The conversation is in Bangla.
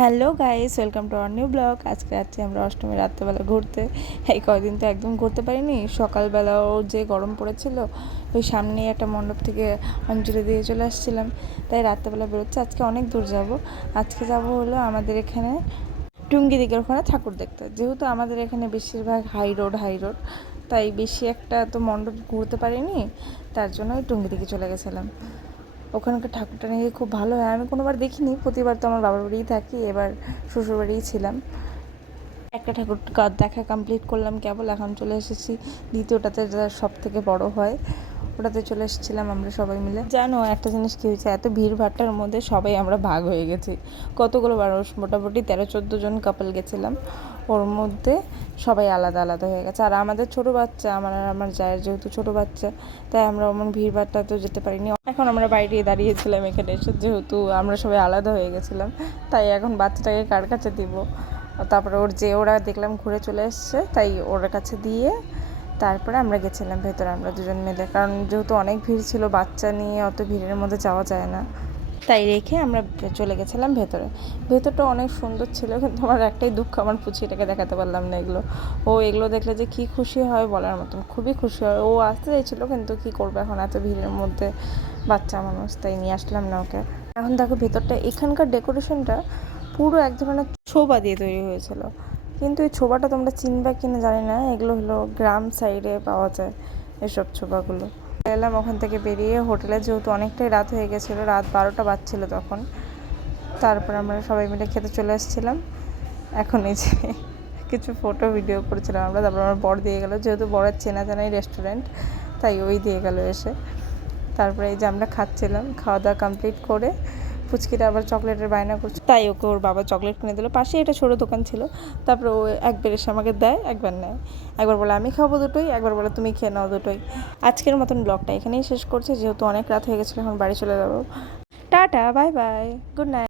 Hello guys, welcome to our new blog. আজকে যাচ্ছি আমরা অষ্টমী রাত্রেবেলা ঘুরতে। এই কয়দিন তো একদম ঘুরতে পারিনি। সকালবেলাও যে গরম পড়েছিল, ওই সামনেই একটা মণ্ডপ থেকে অঞ্জলি দিয়ে চলে আসছিলাম, তাই রাত্রেবেলা বেরোচ্ছে। আজকে অনেক দূর যাব। আজকে যাব হলো আমাদের এখানে টুঙ্গি দিকের ওখানে ঠাকুর দেখতে। যেহেতু আমাদের এখানে বেশিরভাগ হাই রোড, তাই বেশি একটা তো মণ্ডপ ঘুরতে পারিনি, তার জন্য ওই টুঙ্গি দিকে চলে গেছিলাম। ওখানকার ঠাকুরটা নাকি খুব ভালো হয়। আমি কোনোবার দেখিনি, প্রতিবার তো আমার বাবার বাড়িই থাকি, এবার শ্বশুর বাড়িই ছিলাম। একটা ঠাকুর দেখা কমপ্লিট করলাম কেবল, এখন চলে এসেছি দ্বিতীয়টাতে, যা সব থেকে বড় হয়, ওটাতে চলে এসেছিলাম আমরা সবাই মিলে। জানো একটা জিনিস কী হয়েছে, এত ভিড় ভাট্টার মধ্যে সবাই আমরা ভাগ হয়ে গেছি। কতগুলো মানুষ, মোটামুটি 13-14 জন কাপল গেছিলাম, ওর মধ্যে সবাই আলাদা আলাদা হয়ে গেছে। আর আমাদের ছোটো বাচ্চা, আমার জায়ের যেহেতু ছোটো বাচ্চা, তাই আমরা অমন ভিড় ভাট্টাতেও যেতে পারিনি। এখন আমরা বাইরে দাঁড়িয়েছিলাম এখানে এসে, যেহেতু আমরা সবাই আলাদা হয়ে গেছিলাম, তাই এখন বাচ্চাটাকে কার কাছে দিব। তারপরে ওরা দেখলাম ঘুরে চলে এসছে, তাই ওর কাছে দিয়ে তারপরে আমরা গেছিলাম ভেতরে, আমরা দুজন মিলে। কারণ যেহেতু অনেক ভিড় ছিল, বাচ্চা নিয়ে অত ভিড়ের মধ্যে যাওয়া যায় না, তাই রেখে আমরা চলে গেছিলাম ভেতরে। ভেতরটা অনেক সুন্দর ছিল, কিন্তু আমার একটাই দুঃখ, আমার পুচিটাকে দেখাতে পারলাম না এগুলো। ও এগুলো দেখলে যে কী খুশি হয় বলার মতন, খুবই খুশি হয়। ও আসতে চাইছিলো, কিন্তু কী করবে এখন এত ভিড়ের মধ্যে, বাচ্চা মানুষ, তাই নিয়ে আসলাম না ওকে। এখন দেখো ভেতরটা, এখানকার ডেকোরেশনটা পুরো এক ধরনের ছোবা দিয়ে তৈরি হয়েছিল, কিন্তু এই ছোবাটা তোমরা চিনবা কিনা জানি না। এগুলো হলো গ্রাম সাইডে পাওয়া যায় এসব ছোবাগুলো। এলাম ওখান থেকে বেরিয়ে হোটেলে, যেহেতু অনেকটাই রাত হয়ে গেছিলো, রাত 12টা বাজছিল তখন। তারপর আমরা সবাই মিলে খেতে চলে এসেছিলাম। এখন এই যে কিছু ফটো ভিডিও করেছিলাম আমরা, তারপর আমার বর দিয়ে গেলো, যেহেতু বরের চেনা জানাই রেস্টুরেন্ট, তাই ওই দিয়ে গেলো এসে। তারপরে এই যে আমরা খাচ্ছিলাম, খাওয়া দাওয়া কমপ্লিট করে পুচকিটা আবার চকলেটের বায়না করছে, তাই ওকে ওর বাবা চকলেট কিনে দিল। পাশে একটা ছোটো দোকান ছিল, তারপরে ও একবার এসে আমাকে দেয়, একবার নেয়। একবার বলে আমি খাবো দুটোই, একবার বলে তুমি খেয়ে নাও দুটোই। আজকের মতন ব্লগটা এখানেই শেষ করছি, যেহেতু অনেক রাত হয়ে গেছিলো, এখন বাড়ি চলে যাবো। Tata, bye bye, good night.